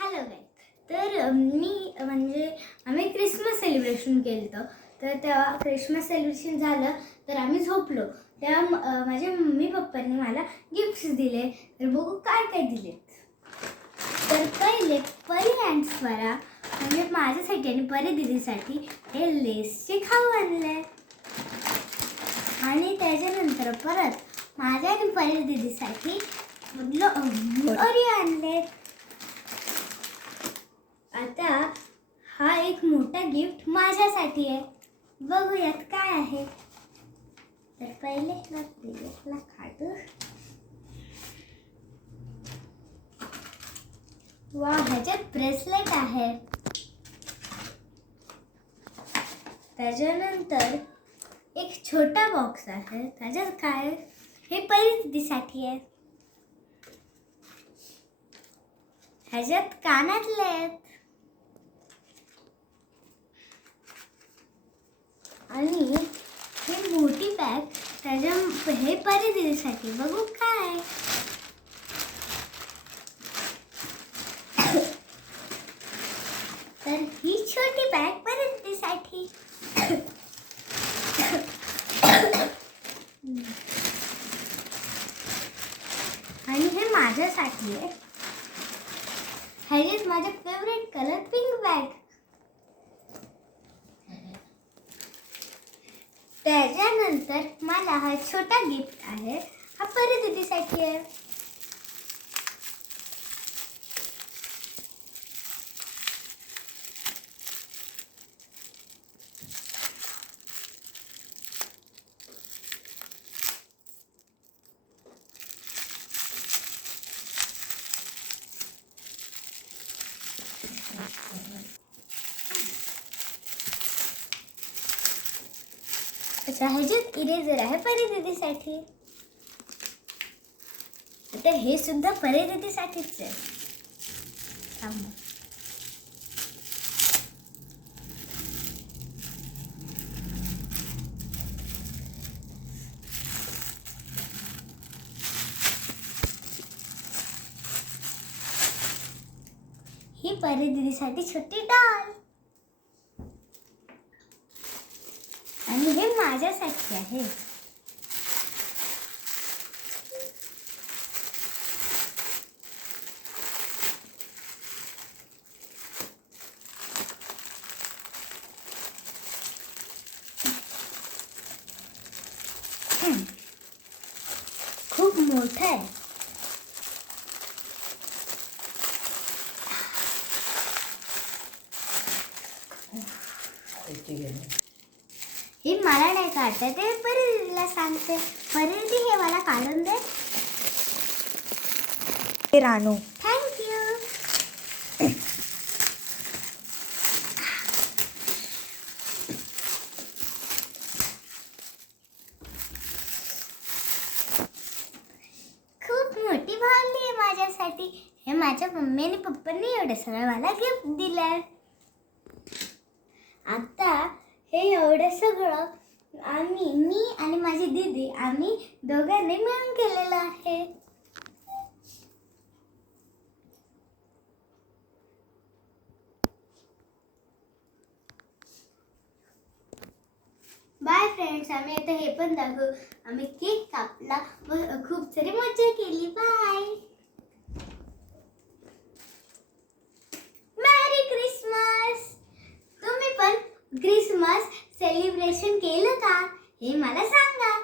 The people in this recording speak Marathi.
Hello guys. तर मी म्हणजे आम्ही क्रिसमस सेलिब्रेशन केलं होतं. तर तेव्हा क्रिसमस सेलिब्रेशन झालं तर आम्ही झोपलो. तेव्हा माझ्या मम्मी पप्पांनी मला गिफ्ट्स दिले. तर बघू काय काय दिले. तर पहिले परी अँड स्वरा म्हणजे माझ्यासाठी आणि परी दिदीसाठी हे लेसचे खाऊ आणले. आणि त्याच्यानंतर परत माझ्या आणि परी दिदीसाठी ओरिओ आणले. आता हा एक मोठा गिफ्ट माझ्यासाठी आहे. बघूयात काय आहे. तर पहिले दिदीला काढू. वा, ह्याच्यात ब्रेसलेट आहे. त्याच्यानंतर एक छोटा बॉक्स आहे. त्याच्यात काय, हे परी दिदीसाठी आहे. ह्याच्यात कानातले आहेत. आणि ही मोठी बॅग त्याच्या हे परी दिदीसाठी. बघू काय. तर ही छोटी बॅग परी दिदीसाठी. आणि हे माझ्यासाठी आहे. ह्याच्यात माझा फेवरेट कलर पिंक बॅग. त्याच्यानंतर मला हा छोटा गिफ्ट आहे. हा परी दिदीसाठी आहे. अच्छा, ह्याच्यात इरेजर आहे परी दीदीसाठी. आता हे सुद्धा परी दीदीसाठीच आहे. ही परी दीदीसाठी छोटी डॉल. आणि हे माझ्यासाठी आहे. खूप मोठं आहे. हे मला नाही काढता ते परी दीदीला सांगते. परी दीदी हे मला काढून दे. रानू, थँक्यू. खूप मोठी भावली आहे माझ्यासाठी. हे माझ्या मम्मी आणि पप्पांनी एवढं सगळं मला गिफ्ट दिलंय. आता हे एवढं सगळं मी आणि माझी दीदी आम्ही दोघांनी मिळून केलेलं आहे. Bye friends. आम्ही आता हे पण दाखवू. आम्ही केक कापला व खूप सारी मजा केली. बाय. मॅरी क्रिसमस. तुम्ही पण क्रिसमस सेलिब्रेशन केलं का हे मला सांगा.